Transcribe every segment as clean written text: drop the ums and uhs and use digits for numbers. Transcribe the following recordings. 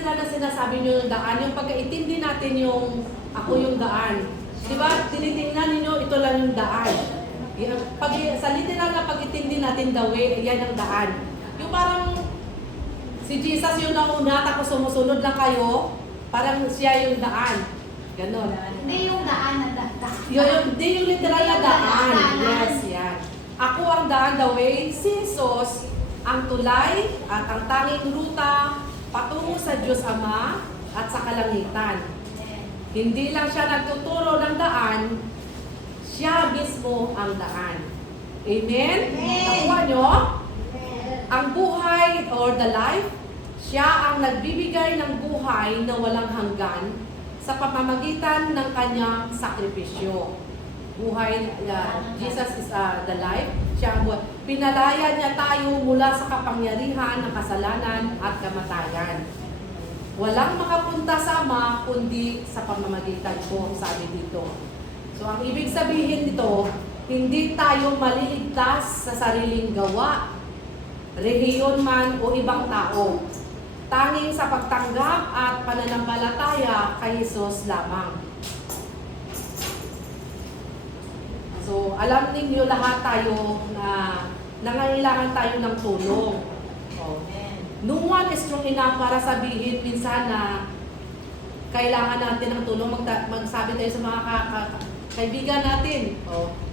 literal na sinasabi nyo yung daan, yung pagkaintindi natin yung ako yung daan. Diba? Tinitingnan ninyo, ito lang yung daan. Sa literal na pag-intindi natin the way, yan ang daan. Yung parang si Jesus yung nauna, tapos sumusunod lang kayo, parang siya yung daan. Ganon. Hindi yung daan na daan. Hindi yung literal na daan. Yes, yan. Ako ang daan, the way, si Jesus, ang tulay at ang tanging ruta patungo sa Diyos Ama at sa kalangitan. Hindi lang siya nagtuturo ng daan, siya mismo ang daan. Amen? Nakuha nyo? Ang buhay or the life, siya ang nagbibigay ng buhay na walang hanggan sa pamamagitan ng kanyang sakripisyo. Buhay, Jesus is the life. Siya ang buhay. Pinalaya niya tayo mula sa kapangyarihan ng kasalanan at kamatayan. Walang makapunta sa Ama kundi sa pamamagitan ko, sabi dito. So ang ibig sabihin dito, hindi tayo maliligtas sa sariling gawa, rehiyon man o ibang tao. Tanging sa pagtanggap at pananampalataya kay Jesus lamang. So, alam ninyo lahat tayo na nangangailangan tayo ng tulong. Oh. No one is strong enough para sabihin minsan na kailangan natin ng tulong. Magsabi tayo sa mga kaibigan natin,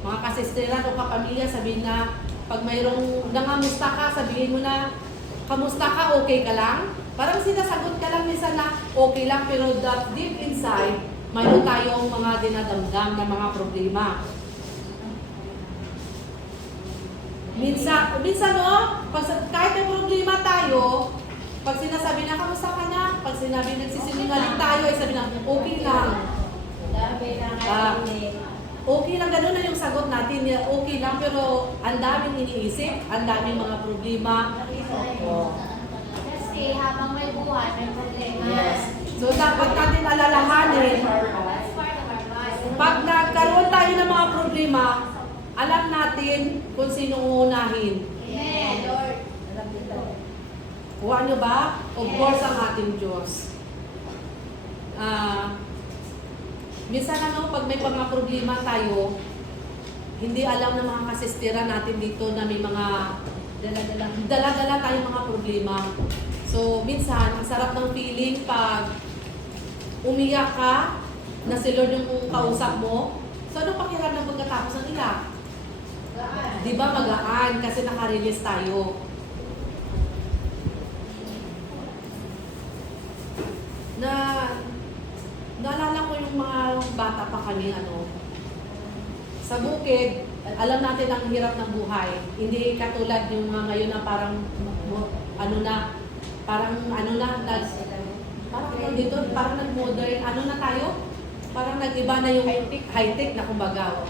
mga kasisteran o kapamilya, sabihin na pag mayroong nangamusta ka, sabihin mo na, kamusta ka, okay ka lang? Parang sinasagot ka lang minsan na okay lang, pero that deep inside, mayroon tayong mga dinadamdam na mga problema. Minsan kahit may problema tayo, pag sinasabi na, kamusta ka na? Pag sinabi nagsisinungaling tayo, ay sabi na, okay lang. Okay lang, gano'n na yung sagot natin. Okay lang, pero ang daming iniisip, ang daming mga problema. Kasi habang may buhay, may problema. Yes. So, dapat natin alalahanin, That's part of our life. pag nagkaroon tayo ng mga problema, alam natin kung sino uunahin. Amen, Lord. Kuha nyo ba? Of course, ang ating Diyos. Minsan pag may mga problema tayo, hindi alam ng mga kasistira natin dito na may mga dala-dala tayong mga problema. So, minsan, ang sarap ng feeling pag umiyak ka, na si Lord yung kausap mo. So, ano pakiramdam pagkatapos ng iyak? Di ba magaan kasi naka-release tayo. Naalala ko yung mga bata pa kami, sa bukid, alam natin ang hirap ng buhay. Hindi katulad yung mga ngayon na parang, dito, parang nag-modern, tayo? Parang nag-iba na yung high-tech na kumbaga.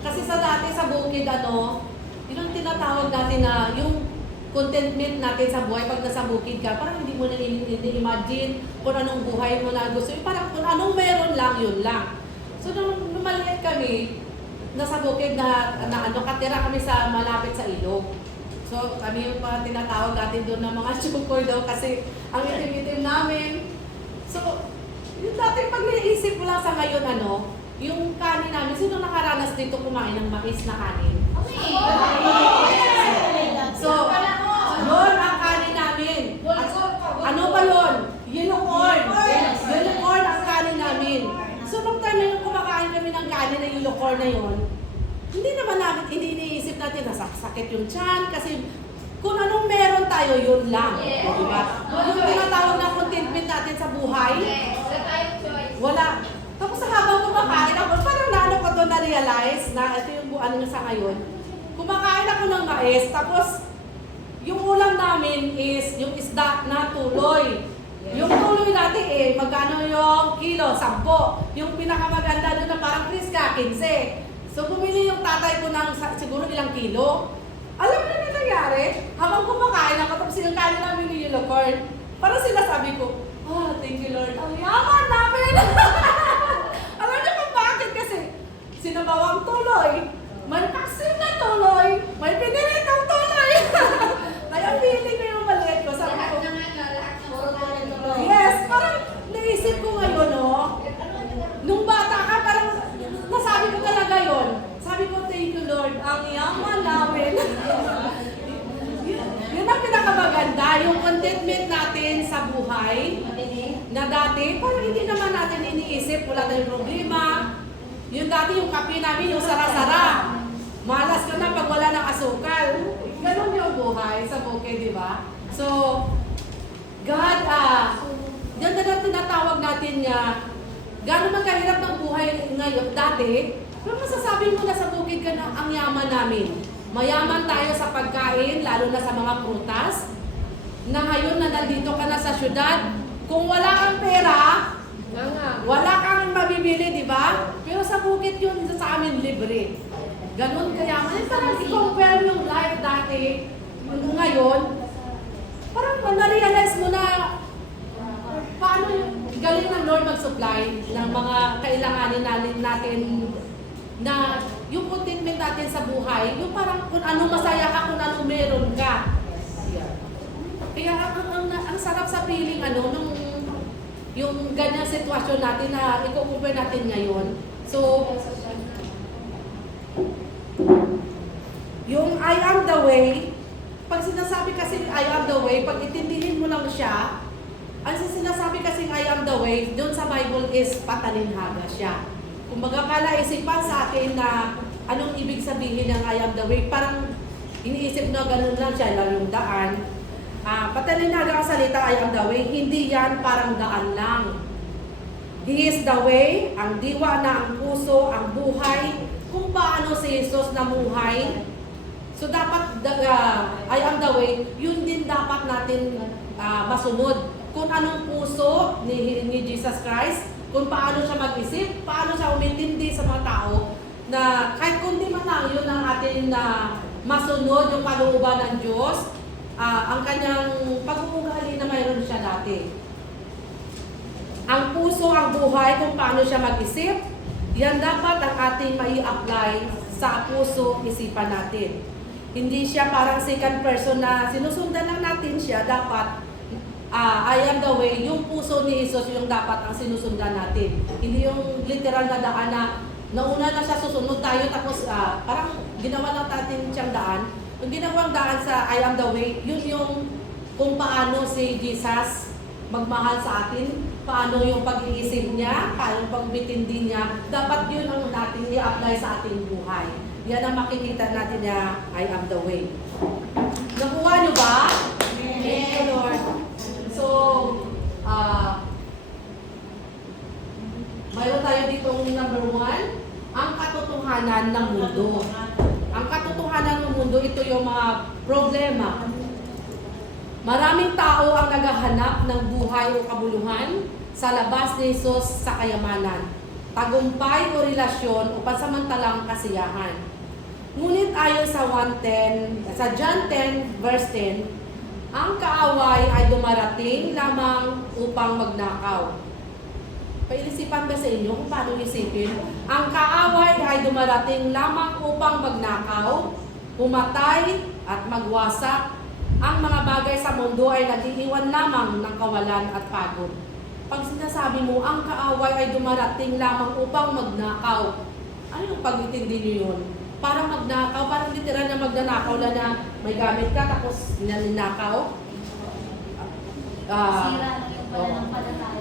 Kasi sa dati sa bukid, yun ang tinatawag natin na yung contentment natin sa buhay pag nasa bukid ka, parang hindi mo na imagine kung anong buhay mo na gusto. Parang kung anong meron lang, yun lang. So, nung maliit kami, nasa bukid katira kami sa malapit sa ilog. So, kami yung mga tinatawag natin doon ng mga chukor daw kasi ang itim-itim namin. So, yung dati pag naisip mo lang sa ngayon, yung kanin namin, sino nakaranas dito kumain ng mais na kanin? So, yun ang kanin namin. Ano ba yun? Yellow corn. Yellow corn ang kanin namin. So, nung time na yung kumakain kami ng kanin na yellow corn na yun, hindi naman namin, hindi iniisip natin na sakit yung tiyan kasi kung anong meron tayo, yun lang. Diba? Yung tinatawag na contentment natin sa buhay, wala. Tapos habang kumakain ako, parang ko to na-realize na ito yung buwan nga sa ngayon. Kumakain ako ng mais, tapos yung ulam namin is yung isda na tuloy. Yung tuloy natin magkano yung kilo? 10. Yung pinakamaganda doon na parang Friska, 15. So bumili yung tatay ko ng siguro ilang kilo. Alam mo na nangyari? Habang kumakain ako, tapos yung kanin namin ni Yellow Corn, parang sinasabi ko, thank you Lord, ang yaman namin! Alam niyo kung bakit? Kasi sinabawang tuloy, may taksim na tuloy, may piniritang tuloy. Kaya feeling ko yung maliit ko. Sabi ko, Lahat ng yes, contentment natin sa buhay na dati, parang hindi naman natin iniisip, wala tayong problema. Yung dati, yung kape namin, yung sara-sara. Malas ka na pag wala ng asukal. Ganon yung buhay sa bukid, di ba? So, God, yan na tinatawag natin niya, gano'n man kahirap ng buhay ngayon, dati, pero masasabi mo na sa bukid ka na ang yaman namin. Mayaman tayo sa pagkain, lalo na sa mga prutas, na ngayon na nandito ka na sa syudad, kung wala kang pera, wala kang mabibili, di ba? Pero sa bukid yun, sa amin libre. Ganon kayaman. Eh, parang i-compare yung life dati, ngayon, parang na-realize mo na paano yung galing ng Lord mag-supply ng mga kailanganin natin na yung contentment natin sa buhay, yung parang kung ano masaya ka, kung ano meron ka. Kaya ang sarap sa feeling nung yung ganyang sitwasyon natin na i-compare natin ngayon. So, yung I am the way, pag sinasabi kasi I am the way, pag itindihin mo lang siya, ang sinasabi kasi I am the way, doon sa Bible is patalinhaga siya. Kumbaga kalaisipan sa atin na anong ibig sabihin ng I am the way, parang iniisip na ganun lang siya, lang yung daan. Patalinhaga ang salita I am the way, hindi yan parang daan lang. He is the way, ang diwa na ang puso, ang buhay, kung paano si Jesus namuhay. So dapat, I am the way, yun din dapat natin masunod. Kung anong puso ni Jesus Christ, kung paano siya mag-isip, paano siya umintindi sa mga tao, na kahit kundi man lang yun ang atin na masunod yung kalooban ng Diyos, ang kanyang pag-uugali na mayroon siya dati. Ang puso, ang buhay, kung paano siya mag-isip, yan dapat ang ating mai-apply sa puso, isipan natin. Hindi siya parang second person na sinusundan lang natin siya, dapat I am the way, yung puso ni Jesus yung dapat ang sinusundan natin. Hindi yung literal na daan na nauna na siya susunod tayo tapos parang ginawa lang natin siyang daan. Yung ginawang daan sa I am the way, yun yung kung paano si Jesus magmahal sa atin, paano yung pag-iisip niya, paano yung pagbitindi niya, dapat yun ang natin i-apply sa ating buhay. Yan ang makikita natin niya, I am the way. Nakuha niyo ba? Thank you, Lord. So, mayroon tayo ditong number 1, ang katotohanan ng mundo. Ang katotohanan ng mundo, ito yung mga problema. Maraming tao ang naghahanap ng buhay o kabuluhan sa labas ni Jesus sa kayamanan, tagumpay o relasyon o pansamantalang kasiyahan. Ngunit ayon sa John 10 verse 10, ang kaaway ay dumarating lamang upang magnakaw. Pailisipan ba sa inyo kung paano isipin? Ang kaaway ay dumarating lamang upang magnakaw, pumatay at magwasak. Ang mga bagay sa mundo ay nag-iiwan lamang ng kawalan at pagod. Pag sinasabi mo, ang kaaway ay dumarating lamang upang magnakaw, ano yung pag-intindi niyo yun? Para magnakaw, parang literal na magnanakaw lang na may gamit ka tapos ninakaw.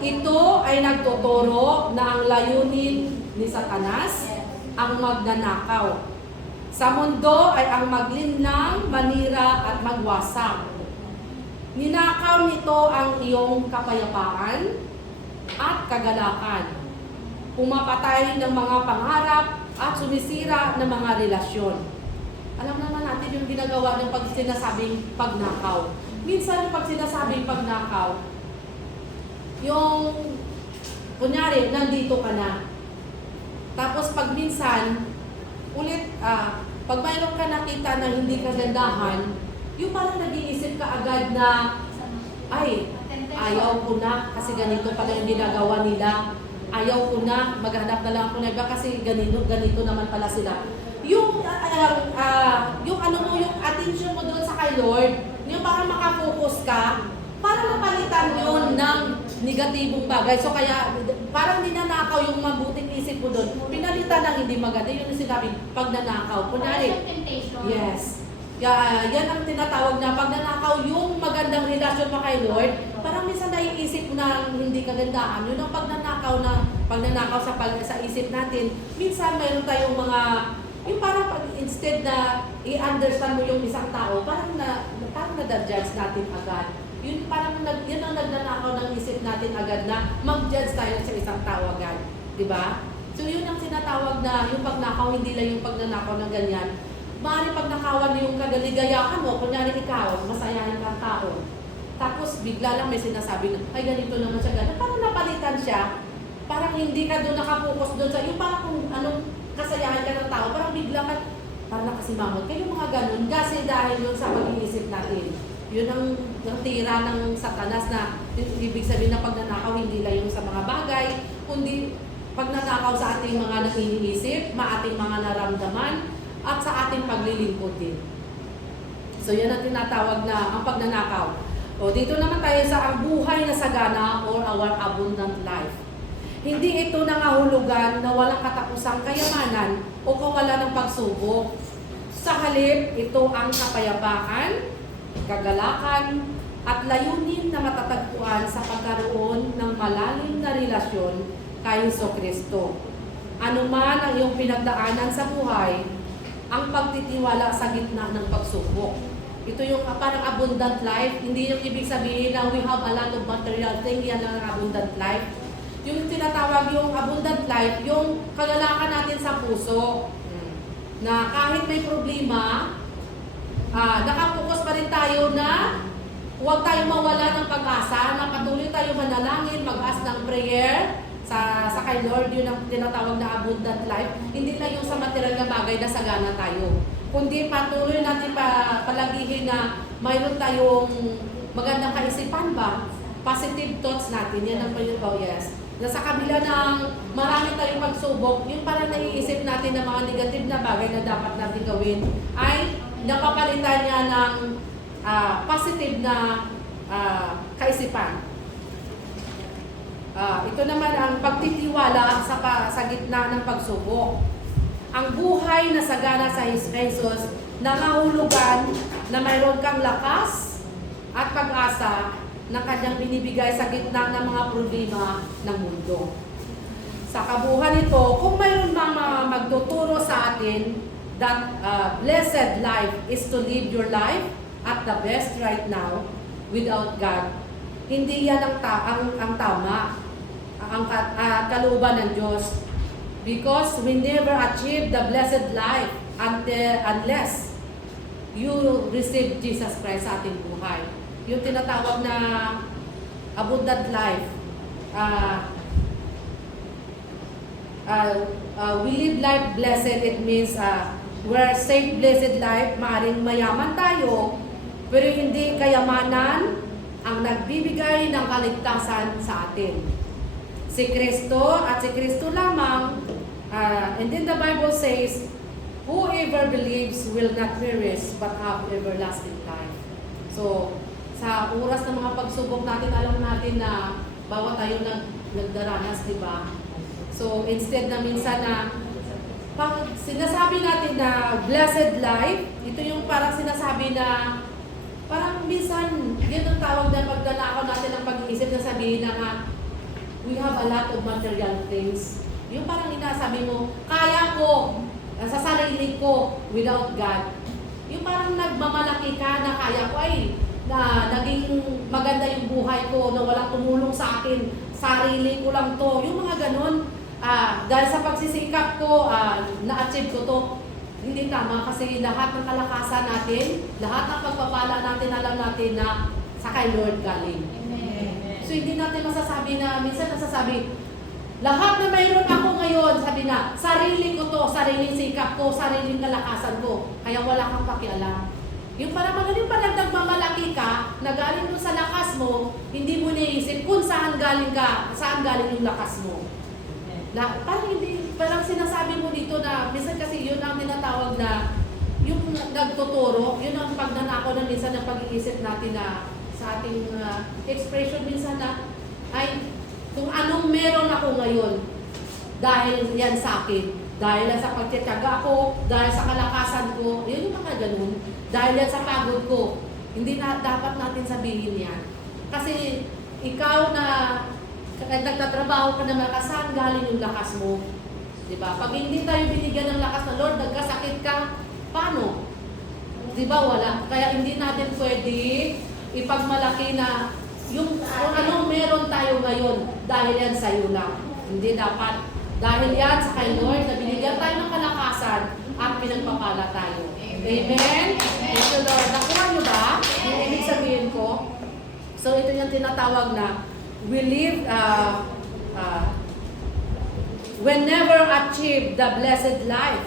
Ito ay nagtuturo na ang layunin ni Satanas ang magnanakaw. Sa mundo ay ang maglinlang, manira at magwasak. Ninakaw nito ang iyong kapayapaan at kagalakan. Pumapatay ng mga pangarap at sumisira ng mga relasyon. Alam naman natin yung ginagawa ng pag sinasabing pagnakaw. Minsan pag sinasabing pagnakaw, yung kunyari, nandito ka na. Tapos pag minsan, ulit, pag mayroon ka nakita na hindi kagandahan, yung parang nag-iisip ka agad na, ay, ayaw ko na kasi ganito pala yung ginagawa nila. Ayaw ko na, maghanap na lang ako na iba kasi ganito naman pala sila. Yung yung attention mo doon sa kay Lord, yung parang makafocus ka, para mapalitan yun ng negatibong bagay. So kaya, parang ninanakaw yung mabuting isip mo doon. Pinalitan ng hindi maganda, yun yung sinabi, pag nanakaw. Kunyari, temptation. yes. Yan ang tinatawag na pag nanakaw yung magandang relasyon mo kay Lord, parang minsan naiisip mo na hindi kagandahan. Yun ang pagnanakaw sa isip natin. Minsan mayroon tayong mga, yung parang instead na i-understand mo yung isang tao, parang na-judge natin agad. Yun yun ang nagnanakaw ng isip natin agad na mag-judge tayo sa isang tao agad. Diba? So yun ang sinatawag na yung pagnakaw, hindi lang yung pagnanakaw ng ganyan. Maaaring pagnakawan na yung kagaligayahan mo, kunyari ikaw, masayahin kang tao. Tapos bigla lang may sinasabi na, ay ganito naman siya, ganito. Parang napalitan siya, parang hindi ka doon nakapokus doon sa, yung parang kung anong kasayahan ka ng tao, parang bigla ka, parang nakasimangot. Kaya yung mga ganun, kasi dahil yun sa pag-iisip natin. Yun ang tira ng Satanas na ibig sabihin na pagnanakaw, hindi lang yung sa mga bagay, kundi pagnanakaw sa ating mga iniisip, ating mga naramdaman, at sa ating paglilingkod din. So yan ang tinatawag na ang pagnanakaw. O dito naman tayo sa ang buhay na sagana or our abundant life. Hindi ito nangahulugan na walang katapusang kayamanan o kawalan ng pagsubok. Sa halip, ito ang kapayapaan, kagalakan, at layunin na matatagpuan sa pagkaroon ng malalim na relasyon kay Jesucristo. Ano man ang iyong pinagdaanan sa buhay, ang pagtitiwala sa gitna ng pagsubok. Ito yung parang abundant life. Hindi yung ibig sabihin na we have a lot of material thing, yan ang abundant life. Yung tinatawag yung abundant life, yung kagalakan natin sa puso. Na kahit may problema, nakapokus pa rin tayo na huwag tayong mawala ng pag-asa, na patuloy tayo manalangin, mag-ask ng prayer, sa kay Lord, yun ang tinatawag na abundant life. Hindi lang yung sa material na bagay na sagana tayo. Kundi patuloy natin palagihin na mayroon tayong magandang kaisipan ba? Positive thoughts natin. Yan ang yes. Na sa kabila ng marami tayong pagsubok, yung parang naiisip natin na mga negative na bagay na dapat natin gawin ay napapalitan niya ng positive na kaisipan. Ito naman ang pagtitiwala sa gitna ng pagsubok. Ang buhay na sagana sa Jesus, nangahulugan na mayroon kang lakas at pag-asa na kanyang binibigay sa gitna ng mga problema ng mundo. Sa kabuhan ito, kung mayroon mga magtuturo sa atin that blessed life is to live your life at the best right now without God, hindi yan ang tama. Ang kalooban ng Diyos. Because we never achieve the blessed life unless you receive Jesus Christ sa ating buhay. Yung tinatawag na abundant life. We live life blessed, it means we're saved blessed life, maaring mayaman tayo, pero hindi kayamanan ang nagbibigay ng kaligtasan sa atin. Si Kristo at si Kristo lamang, and then the Bible says, whoever believes will not perish but have everlasting life. So, sa oras ng mga pagsubok natin, alam natin na bawat tayo nagdaranas, di ba? So, instead na minsan na, pag sinasabi natin na blessed life, ito yung parang sinasabi na, parang minsan, yun ang tawag na pagdanakaw natin ng pag-iisip na sabihin na nga, we have a lot of material things. Yung parang inasabi mo, kaya ko, sa sarili ko, without God. Yung parang nagmamalaki ka na kaya ko ay, na naging maganda yung buhay ko, na walang tumulong sa akin, sarili ko lang to. Yung mga ganun, dahil sa pagsisikap ko, na-achieve ko to. Hindi tama kasi lahat ng kalakasan natin, lahat ng pagpapala natin, alam natin na sa kay Lord galing. So hindi natin masasabi na, minsan nasasabi, lahat na mayroon ako ngayon, sabi na, sarili ko to, sariling sikap ko, sariling kalakasan ko, kaya wala kang pakialam. Yung parang magaling parang nagmamalaki ka, na galing mo sa lakas mo, hindi mo niisip kung saan galing ka, saan galing yung lakas mo. Parang sinasabi mo dito na, minsan kasi yun ang tinatawag na, yung nagtuturo, yun ang pagnanakaw na minsan ng pag-iisip natin na, sa ating expression minsan na ay kung anong meron ako ngayon dahil yan sa akin. Dahil lang sa pagtitiyaga ko, dahil sa kalakasan ko, yun yung mga ganun. Dahil yan sa pagod ko. Hindi na dapat natin sabihin yan. Kasi ikaw na nagtatrabaho ka na malakas, galing yung lakas mo. Diba? Pag hindi tayo binigyan ng lakas na Lord, nagkasakit ka, paano? Diba? Wala. Kaya hindi natin pwede ipagmalaki na yung kung anong meron tayo ngayon dahil yan sa iyo lang. Hindi dapat. Dahil yan sa kay Lord, na binigyan tayo ng kalakasan at pinagpapala tayo. Amen? Thank you, Lord. Nakuha nyo ba? Yung ibig sabihin ko? So, ito yung tinatawag na we live, we never achieve the blessed life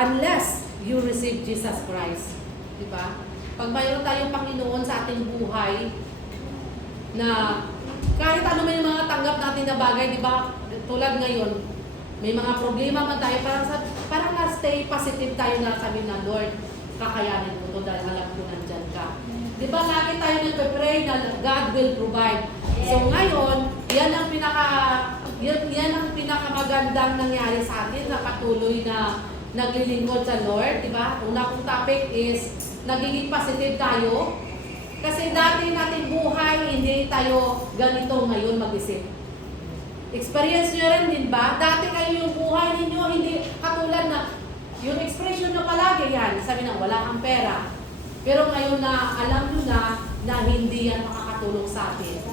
unless you receive Jesus Christ. Diba? Pag mayroon tayong Panginoon sa ating buhay, na kahit ano man yung mga tanggap natin na bagay, di ba? Tulad ngayon, may mga problema man tayo, parang na-stay positive tayo na sabi na, Lord, kakayanin mo to dahil alam ko nandyan ka. Di ba lagi tayo nagpe-pray na God will provide. So ngayon, yan ang pinakamagandang nangyari sa atin na patuloy na naglilingkod sa Lord, di ba? Una kong topic is nagiging positive tayo. Kasi dati nating buhay, hindi tayo ganito ngayon mag-isip. Experience nyo rin din ba? Dati kayo yung buhay ninyo, hindi katulad na yung expression nyo palagi yan. Sabi na, wala kang pera. Pero ngayon na alam nyo na hindi yan makakatulong sa atin.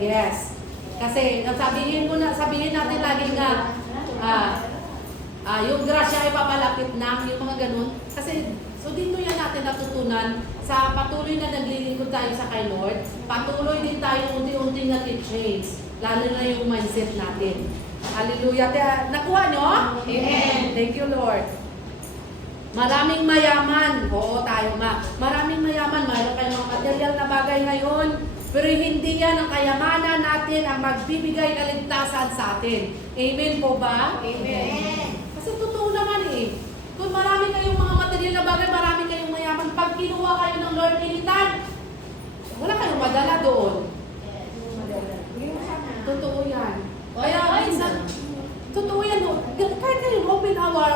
Yes. Kasi sabihin natin lagi nga, yung grasya ay papalapit na, yung mga ganun. Kasi, so dito yan natin natutunan sa patuloy na naglilingkod tayo sa kay Lord, patuloy din tayo unti-unti nag-change, lalo na yung mindset natin. Hallelujah. Nakuha nyo? Amen. Thank you, Lord. Maraming mayaman. Oo, tayo nga. Maraming mayaman. Mayroon kayong mga material na bagay ngayon, pero hindi yan ang kayamanan natin ang magbibigay kaligtasan sa atin. Amen po ba? Amen. Kasi totoo naman eh. Kung marami kayong mga material na bagay, marami kayong mayaman. Pag kinuha kayo ng Lord militan, wala kayong madala doon. Totoo yan. Kaya minsan, totoo yan. Kahit kayo, open our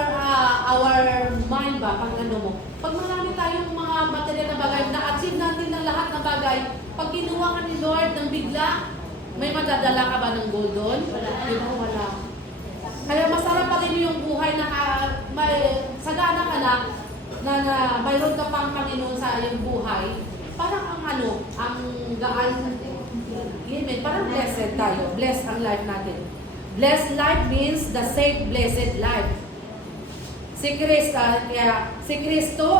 mind ba, pag ano mo. Pag marami tayong mga material na bagay, na-achieve natin ng lahat na bagay, pag kinuha ka ni Lord ng bigla, may madadala ka ba ng gold doon? Di ba? Wala. Kaya masarap pa rin yung buhay na may sagana ka na mayroon ka pang Panginoon sa iyong buhay. Parang ang gaan, amen, parang blessed tayo. Blessed ang life natin. Blessed life means the safe, blessed life. Si Kristo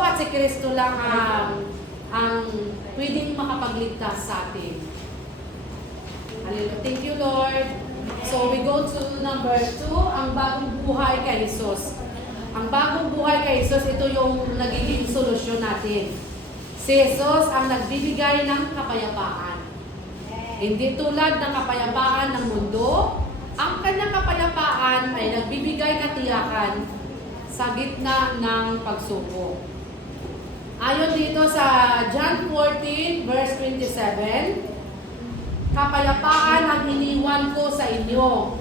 at si Kristo lang ang pwedeng makapagligtas sa atin. Hallelujah. Thank you, Lord. So we go to number 2, ang bagong buhay kay Jesus. Ang bagong buhay kay Jesus, ito yung nagiging solusyon natin. Si Jesus ang nagbibigay ng kapayapaan. Hindi tulad ng kapayapaan ng mundo, ang kanyang kapayapaan ay nagbibigay katiyakan sa gitna ng pagsubok. Ayon dito sa John 14 verse 27, kapayapaan ang iniwan ko sa inyo.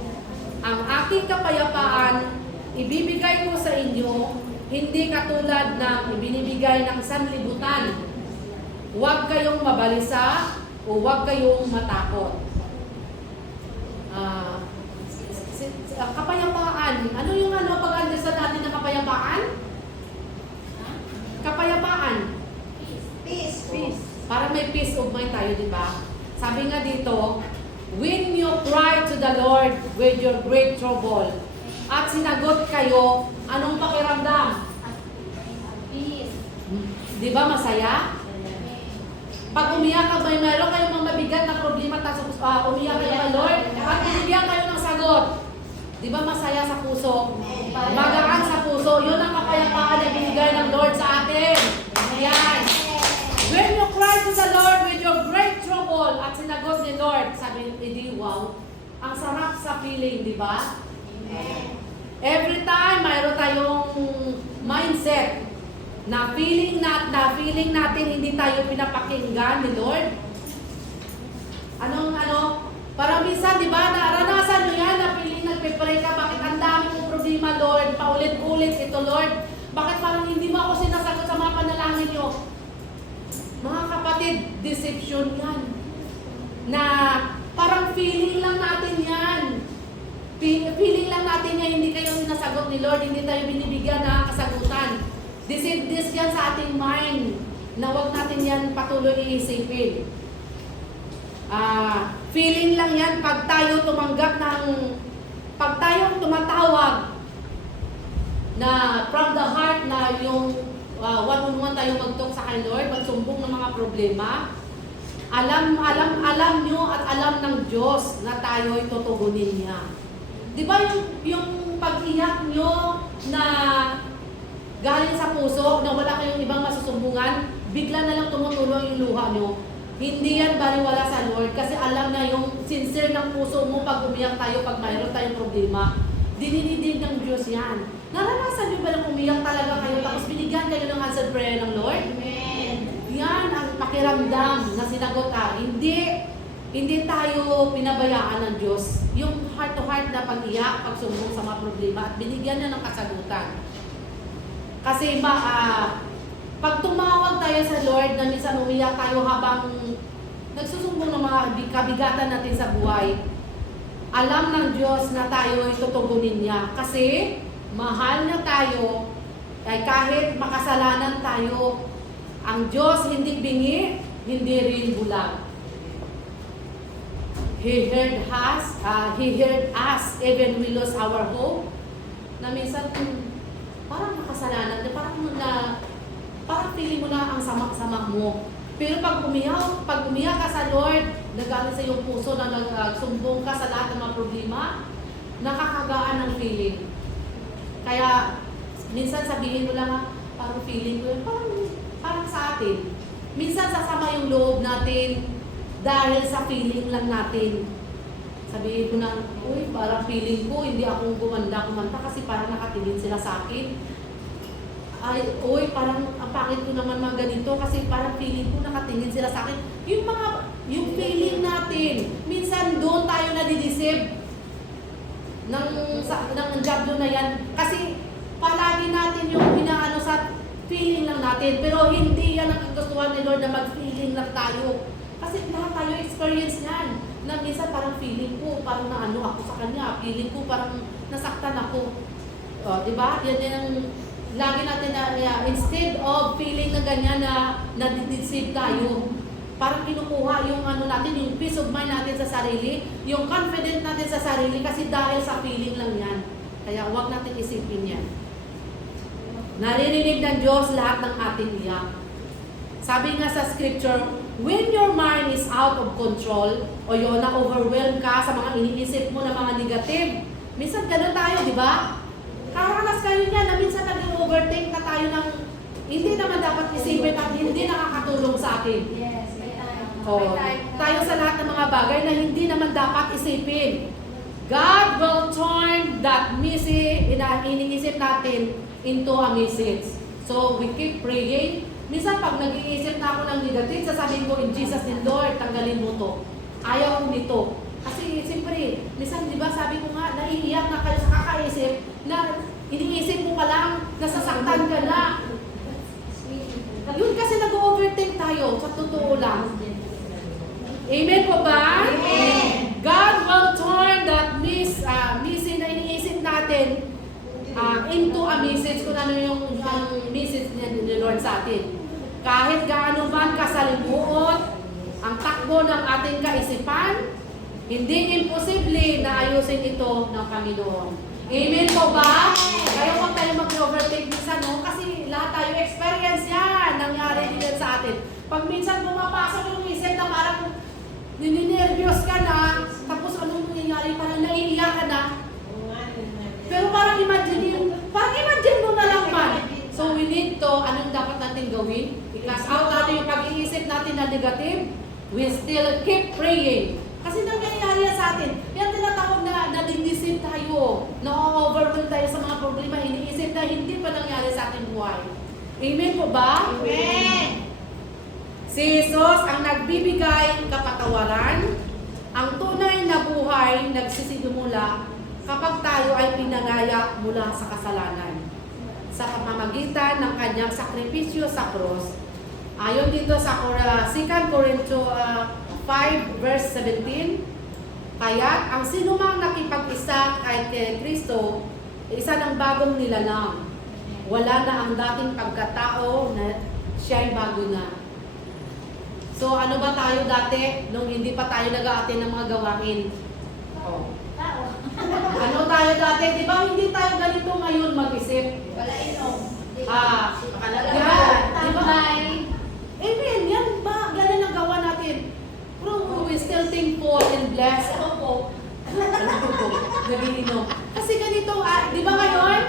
Ang aking kapayapaan, ibibigay ko sa inyo, hindi katulad ng ibinibigay ng sanlibutan. Huwag kayong mabalisa o huwag kayong matakot. Kapayapaan. Ano yung pag-understand natin ng kapayapaan? Kapayapaan. Peace. Para may peace of mind tayo, di ba? Sabi nga dito, when you cry to the Lord with your great trouble, at sinagot kayo, anong pakiramdam? Peace. Di ba masaya? Pag umiyak ka, mayroon kayong mga mabigat na problema, tapos umiyak kayo kay Lord, at binigyan kayo ng sagot. Di ba masaya sa puso? Magaan sa puso. Yun ang kapayapaan na binigay ng Lord sa atin. Yan. When you cry to the Lord with your great trouble, at sinagot ni Lord, sabi ni wow, ang sarap sa feeling, di ba? Every time, mayroon tayong mindset na feeling natin hindi tayo pinapakinggan ni Lord. Parang minsan, di ba, naranasan nyo yan na feeling nagpe-pray ka, bakit Lord, bakit parang hindi mo ako sinasagot sa mga panalangin niyo? Mga kapatid, deception yan. Na parang feeling lang natin yan. Feeling lang natin yan, hindi kayo sinasagot ni Lord, hindi tayo binibigyan ng kasagutan. Deceive this yan sa ating mind, na huwag natin yan patuloy iisipin. Feeling lang yan pag tayo tumatawag na from the heart na yung one-on-one tayo mag-talk sa kay Lord, magsumbong ng mga problema. Alam nyo at alam ng Diyos na tayo ay tutugunin niya. Di ba yung pag-iyak nyo na galing sa puso, na wala kayong ibang masusumbungan, bigla na lang tumutulong yung luha nyo. Hindi yan baliwala sa Lord kasi alam na yung sincere ng puso mo pag umiyak tayo, pag mayroon tayong problema. Dinididig ng Diyos yan. Naranasan nyo ba na umiyak talaga kayo tapos binigyan kayo ng answered prayer ng Lord? Amen. Yan ang pakiramdam na sinagot Hindi tayo pinabayaan ng Diyos. Yung heart-to-heart na pag-iyak, pagsumbong sa mga problema at binigyan niya ng kasagutan. Kasi pag tumawag tayo sa Lord na minsan umiyak tayo habang nagsusumbong ng mga kabigatan natin sa buhay, alam ng Diyos na tayo ay tutugunin niya. Kasi mahal na tayo, kahit makasalanan tayo, ang Diyos hindi bingi, hindi rin bulag. He heard us even we lost our hope. Na minsan parang makasalanan, parang feeling mo na ang sama-sama mo. Pero pag umiyak ka sa Lord, nagaling sa iyong puso na nagsumbong ka sa lahat ng mga problema, nakakagaan ng feeling. Kaya minsan sabihin mo lang, parang feeling ko yun, parang sa atin. Minsan sasama yung loob natin dahil sa feeling lang natin. Sabihin ko na, uy, parang feeling ko, hindi akong kumanta kasi parang nakatingin sila sa akin. Ay, uy, parang ang pangit ko naman mga ganito kasi parang feeling ko nakatingin sila sa akin. Yung feeling natin, minsan doon tayo nadideceive ng diablo na yan. Kasi palagi natin yung inaano sa feeling lang natin, pero hindi yan ang kagustuhan ni Lord na mag-feeling lang tayo. Kasi lahat tayo experience yan. Na minsan parang feeling ko, parang naano ako sa kanya. Feeling ko parang nasaktan ako. Diba? Yan yung lagi natin na instead of feeling na ganyan na nadideceive tayo, parang kinukuha yung ano natin, yung peace of mind natin sa sarili, yung confident natin sa sarili kasi dahil sa feeling lang yan. Kaya huwag natin isipin yan. Naririnig ng Diyos lahat ng ating iyak. Sabi nga sa scripture, when your mind is out of control o yun, na-overwhelm ka sa mga iniisip mo na mga negative, minsan ganun tayo, di ba? Karanas kayo niya na minsan nag-overthink na tayo ng hindi naman dapat isipin at hindi nakakatulong sa atin. Yes, Tayo sa lahat ng mga bagay na hindi naman dapat isipin. God will turn that iniisip natin into a message. So, we keep praying. Minsan pag nag-iisip na ako ng negative, sasabihin ko, in Jesus name, Lord, tanggalin mo to. Ayaw ko nito. Kasi siyempre, minsan di ba sabi ko nga, naiiyak na kayo sa kakaisip, na iniisip mo ka lang, nasasaktan ka na. Yun kasi nag-overthink tayo, sa totoo lang. Amen po ba? Amen. God will turn that message na iniisip natin into a message kung ano yung message ni Lord sa atin. Kahit gaano man kasalimuot ang takbo ng ating kaisipan, hindi imposible na ayusin ito ng Panginoon. Amen po ba? Kaya huwag tayo mag-overtake minsan, no? Kasi lahat tayo experience yan, nangyari din sa atin. Pag minsan pumapasok yung isip na parang nininervyos ka na, tapos anong nangyayari, parang naiiyak ka na. Pero parang imagine mo na lang man. So we need to, anong dapat natin gawin? I-cast out natin yung pag-iisip natin na negative. We still keep praying. Kasi nangyayari sa atin. Yan tinatawag na nadideceive tayo. Na-overwhelm tayo sa mga problema. Iniisip na hindi pa nangyari sa ating buhay. Amen po ba? Amen. Si Jesus ang nagbibigay kapatawaran. Ang tunay na buhay nagsisimula kapag tayo ay pinangaya mula sa kasalanan. sa pamamagitan ng kanyang sakripisyo sa krus. Ayon dito sa 2 Corinto 5 verse 17, kaya ang sinumang nakipag-isa kay Kristo, isa ng bagong nilalang. Wala na ang dating pagkatao na siya'y bago na. So ano ba tayo dati nung hindi pa tayo nag-aatin ng mga gawain? Oh. Tao. Ano tayo dati? Di ba hindi tayo ganito ngayon mag-isip? Wala inom. Yan. Di ba? Tambay. Amen. Yan ba? Ganun ang gawa natin. Pero we still thankful and blessed. Ako po. Nagiinom. Kasi ganito, di ba ngayon?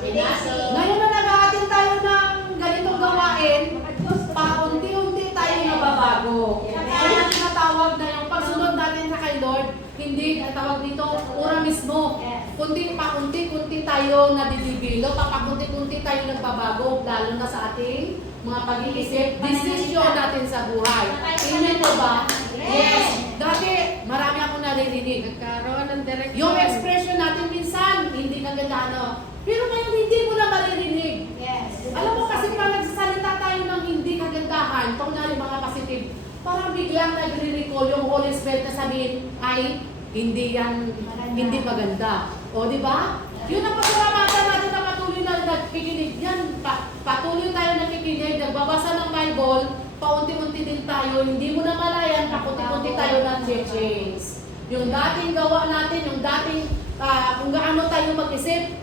Daisy. Ngayon na nag-aatin tayo ng ganitong gawain, paunti-unti tayo nababago. Kaya tinatawag na yung pagsunod natin sa kay Lord, hindi tawag dito, ura mismo. Kunti tayo nadidibilo, papakunti-kunti tayo nagbabago, lalo na sa ating mga pag-iisip, desisyon natin sa buhay. Amen po ba? Yes. Dati, marami akong naririnig. Nagkaroon ng direksyon. Yung expression natin minsan, hindi kaganda ano. Pero ngayon, hindi mo na maririnig. Yes. Alam mo kasi pag nagsasalita tayo ng hindi kagandahan, kunwari mga positive, parang biglang nagre-recall yung Holy Spirit na sabihin, ay, hindi yan, hindi maganda. O, di ba? Yun ang pasalamatan natin na patuloy na nagkikinig yan. Patuloy tayo nakikinig, nagbabasa ng Bible, paunti-unti din tayo, hindi mo na malayan, pakunti-unti tayo nag-change. Yung dating gawa natin, yung dating kung gaano tayo mag-isip,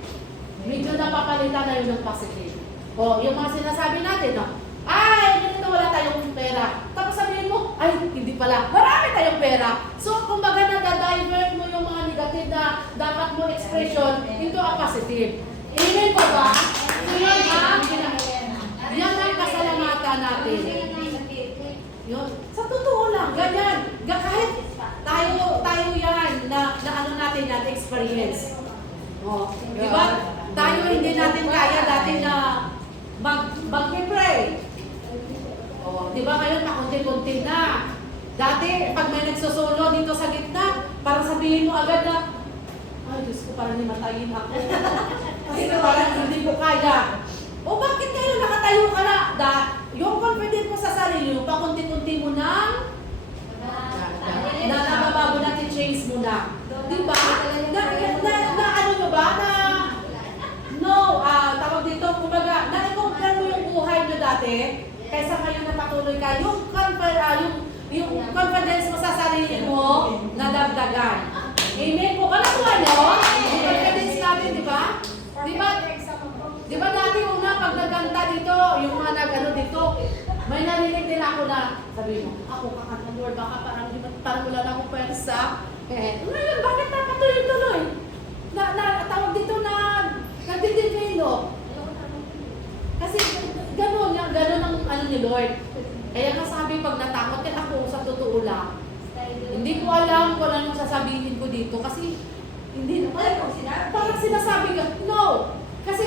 medyo napapalitan na yun ng positive. O, yung mga sinasabi natin, no? Ay, ganito wala tayong pera. Tapos sabihin mo, ay, hindi pala, marami tayong pera. So, kumbaga na-divert mo yung mga negative na dapat mo expression into a positive. Amen pa ba? So, yan ang kasalamatan natin. Yun. Sa totoo lang, ganyan. Kahit tayo yan na ano natin yan, experience. Oh, di ba? Tayo hindi natin kaya dati na mag-pray. Oh, di ba ngayon pakunti-kunti na. Dati, pag may nagsusolo dito sa gitna, para sabihin mo agad na, ay, Diyos ko, parang nimatayin ako. Kasi parang hindi ko kaya. O bakit ngayon nakatayo ka na? Yung confident mo sa sarili mo, pakunti-kunti mo nang nababago natin, change mo na. Di ba? Na ano nyo ba? Tawag dito, kumbaga, na-compare mo yung buhay nyo dati, kaysa ngayon na patuloy ka, yung confidence mo sa sarili mo, nadagdagan. Amen po. Ano po ano? Yung confidence natin, di ba? Di ba dati una, pag nagkanta dito, yung mga nag-ano dito, may narinig din ako na, sabi mo, ako kakanta Lord, baka parang wala na akong pwersa. Ngayon, bakit nakatuloy-tuloy? Tawag dito na, nagdi-develop. Kasi gano'n ang ano ni Lord. Kaya nga sabi, pag natakot din ako, sa totoo lang, hindi ko alam kung anong sasabihin ko dito. Kasi, hindi, parang sinasabi ka, no! Kasi,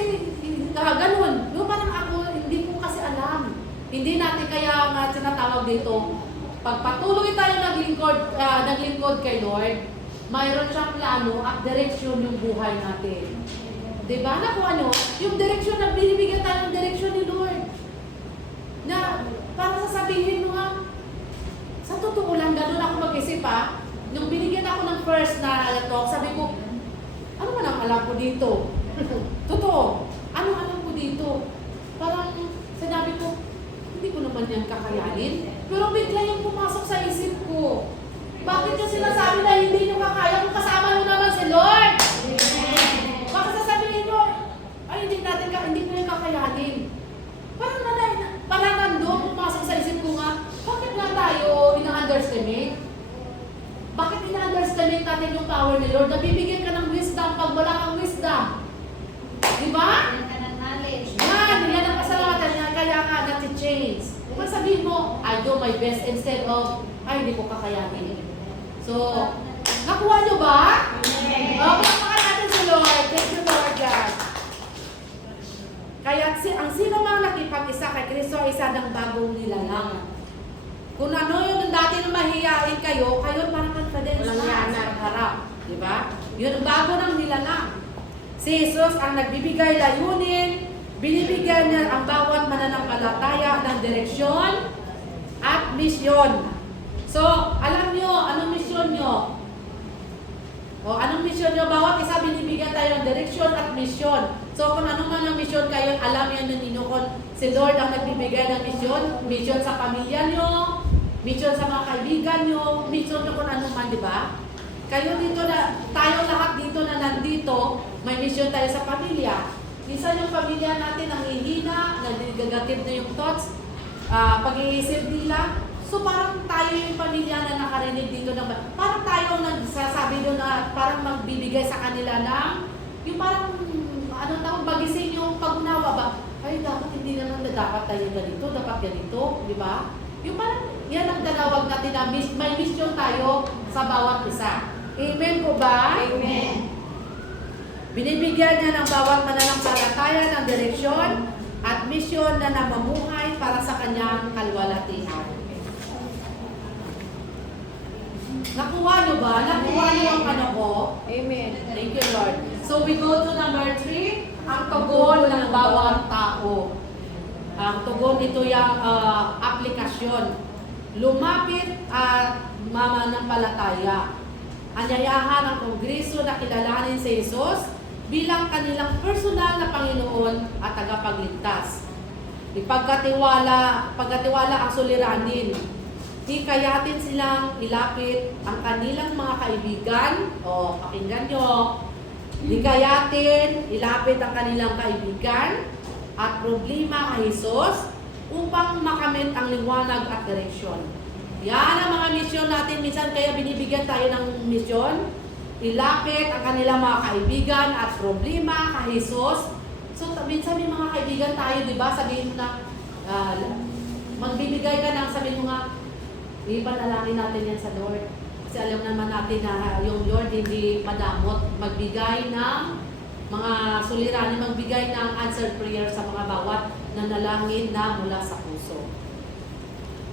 gano'n. No, parang ako, hindi ko kasi alam. Hindi natin kaya nga sinatawag dito, pag patuloy tayo naglingkod kay Lord, mayroon siyang plano at direksyon yung buhay natin. Diba? Na kung ano, yung direksyon na binibigyan tayo ng direksyon ni Lord. Na, para sasabihin mo nga, sa totoo lang, gano'n ako mag-isip ha. Nung binigyan ako ng first na talk, sabi ko, ano man ang alam ko dito? Totoo, anong alam ko dito? Parang sinabi ko, hindi ko naman yan kakayanin. Pero bigla yung pumasok sa isip ko. Bakit yung sinasabi na hindi nyo kakaya kung kasama nyo naman si Lord? Baka sasabihin mo, ay hindi ko yung kakayanin. Parang nandun, pumasok sa isip ko nga, bakit nga tayo ina-underestimate? Bakit ina-underestimate natin yung power ni Lord? Nabibigyan ka ng wisdom pag wala kang wisdom. Diba? Yan ang kasalamatan niya, kaya nga nati-change. Kung sabihin mo, I do my best instead of, ay hindi ko kakayanin. So, nakuha nyo ba? Okay, palakpakan natin si Lord. Thank you, Lord God. Kaya ang sino mang nakipag-isa kay Kristo ay isa ng bagong nilalang. Kung ano yung dati na mahihain kayo parang confidence na harap. Diba? Yun ang bago ng nilalang. Si Jesus ang nagbibigay layunin, Binibigyan niya ang bawat mananampalataya ng direksyon at misyon. So, alam nyo, anong misyon nyo? O, anong misyon nyo? Bawat isa binibigyan tayo ng direksyon at misyon. So, kung ano man ang misyon kayo, alam yan ninyo kung si Lord ang nagbibigay ng misyon. Misyon sa pamilya nyo, misyon sa mga kaibigan nyo, misyon nyo kung ano man, di ba? Kayo dito na, tayo lahat dito na nandito, may misyon tayo sa pamilya. Minsan yung pamilya natin ang hihina, nagagative na yung thoughts, pag-iisip nila. So parang tayo yung pamilya na nakarinig dito ng parang tayo nagsasabi doon na parang magbibigay sa kanila ng yung parang ano tawag magising yung pag-unawa ba? Ay dapat hindi naman na dapat tayo ganito, dapat ganito, di ba? Yung parang yan ang tinawag natin na may mission tayo sa bawat isa. Amen po ba? Amen. Binibigyan niya ng bawat mananampalataya ng direksyon at misyon na namamuhay para sa kanyang kalwalatian. Nakuha niyo ba? Nakuha niyo ang ano ko? Amen. Thank you, Lord. So we go to number 3, ang tugon ng bawat tao. Ang tugon nito yung aplikasyon. Lumapit at mamanampalataya. Anyayahan ang Kongreso na kilalanin si Jesus bilang kanilang personal na Panginoon at tagapagligtas. Pagkatiwala ang suliranin. Hikayatin silang ilapit ang kanilang mga kaibigan. O, pakinggan nyo. Hikayatin, ilapit ang kanilang kaibigan at problema kay Jesus upang makamit ang liwanag at direksyon. Yan ang mga misyon natin. Minsan kaya binibigyan tayo ng misyon. Ilapit ang kanilang mga kaibigan at problema kay Jesus. So, minsan may mga kaibigan tayo, di ba? Sabihin mo na, magbibigay ka ng, sabihin mo nga, ipanalangin natin yan sa Lord. Kasi alam naman natin na yung Lord hindi madamot magbigay ng mga suliranin, magbigay ng answered prayer sa mga bawat nanalangin na mula sa puso.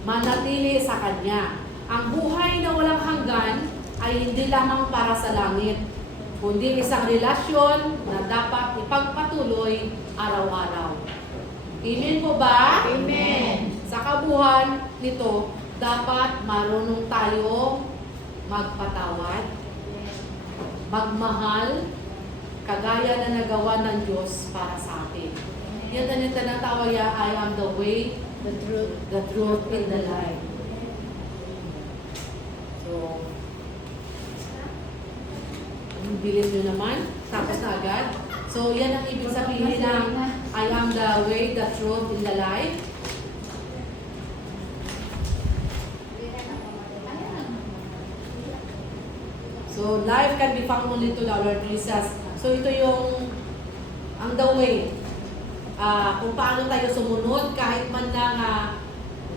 Manatili sa Kanya. Ang buhay na walang hanggan ay hindi lamang para sa langit, kundi isang relasyon na dapat ipagpatuloy araw-araw. Amen po ba? Amen. Sa kabuuan nito, dapat marunong tayo magpatawad, magmahal, kagaya na nagawa ng Diyos para sa atin. Yan ang tinatawag niya, I am the way, the truth, and the life. So, bilhin nyo naman, tapos na agad. So, yan ang ibig sabihin ng I am the way, the truth, and the life. So, life can be found only to the Lord Jesus. So, ito yung ang the way. Kung paano tayo sumunod kahit man lang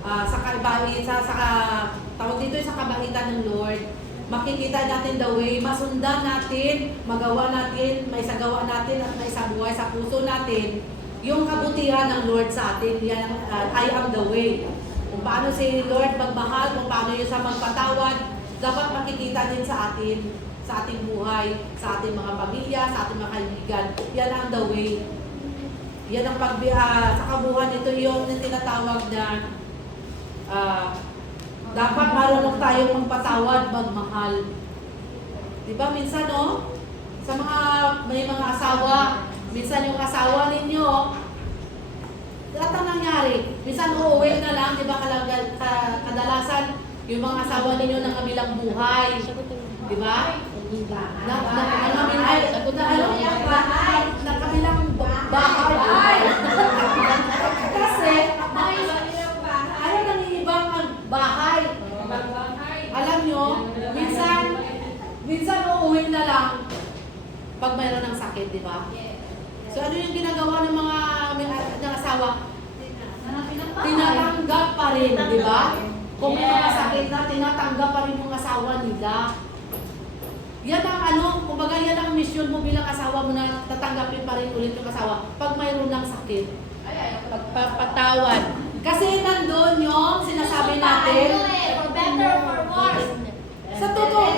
sa tawag dito sa kabaitan ng Lord. Makikita natin the way, masundan natin, magawa natin, maisagawa natin at maisabuhay sa puso natin yung kabutihan ng Lord sa atin. Yan I am the way. Kung paano si Lord magmahal, kung paano yung sa magpatawad, dapat makikita din sa atin, sa ating buhay, sa ating mga pamilya, sa ating mga kaibigan. Yan ang the way. Yan ang sa kabuuan, ito yung tinatawag na dapat marunong tayong magpatawad, magmahal. Diba minsan sa may mga asawa, minsan yung asawa ninyo, lahat ang nangyari, minsan uuwi na lang, diba kadalasan, yung mga asawa ninyo ng kabilang buhay. Di ba? Ng kabilang bahay. Kasi, ayaw nang ibang bahay. Alam nyo, minsan uuwi na lang pag mayroon ng sakit, di ba? So, ano yung ginagawa ng mga asawa? Tinatanggap pa rin, di ba? Kung may mga sakit na, tinatanggap pa rin yung asawa nila. Yan ang kumbaga yan ang mission mo bilang asawa mo na tatanggapin pa rin ulit yung asawa pag mayroon ng sakit. Pagpapatawad. Kasi nandun yung sinasabi natin. For better or for worse. Sa totoo,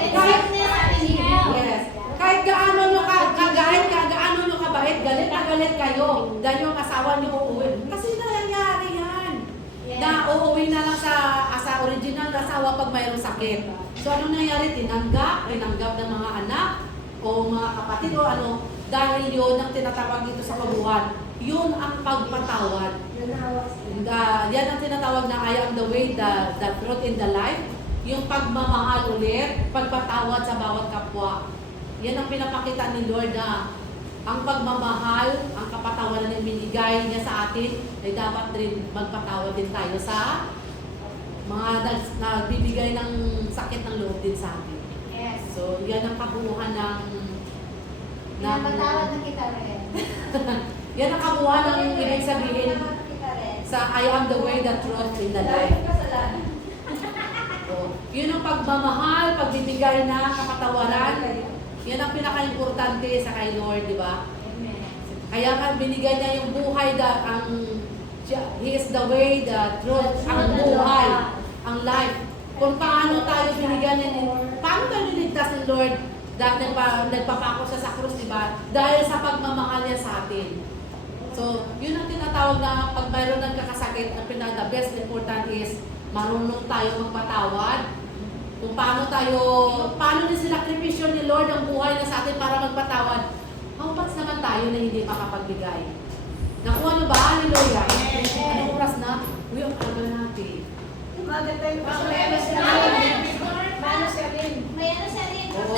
kahit gaano nyo kabait, galit na galit kayo. Dahil yung asawa asawa pag mayroong sakit. So anong nangyari? Tinanggap ng mga anak o mga kapatid o ano, dahil yun ang tinatawag dito sa kabuuan. Yun ang pagpatawad. Yan ang tinatawag na I am the way, the truth, and the life. Yung pagmamahal ulit, pagpatawad sa bawat kapwa. Yan ang pinapakita ni Lord na ang pagmamahal, ang kapatawaran na binigay niya sa atin, ay dapat rin magpatawad din tayo sa mga nagbibigay ng sakit ng loob din sa atin. Yes. So, yan ang kabuuan ng Pinapatawad na kita rin. yan ang kabuuan ng ibig sabihin Pinapatawad na kita rin. sa I am the way, the truth, and the life. So, yun ang pagmamahal, pagbibigay na kapatawaran. Yan ang pinaka-importante sa kay Lord, di ba? Amen. Kaya nga binigay niya yung buhay, He is the way, the truth, ang buhay, ang life. Kung paano tayo binigyan ni paano tayo niligtas ni Lord dahil nagpapako siya sa krus, di ba? Dahil sa pagmamahal niya sa atin. So, yun ang tinatawag na pag mayroon ng kakasakit, ang the best important is marunong tayo magpatawad. Kung paano din sinakripisyo ni Lord ang buhay na sa atin para magpatawad. How much naman tayo na hindi makapagbigay? Nakuha niyo ba? Hallelujah! Anong oras na? Uy, ang aga natin. May ano siya rin. Oo,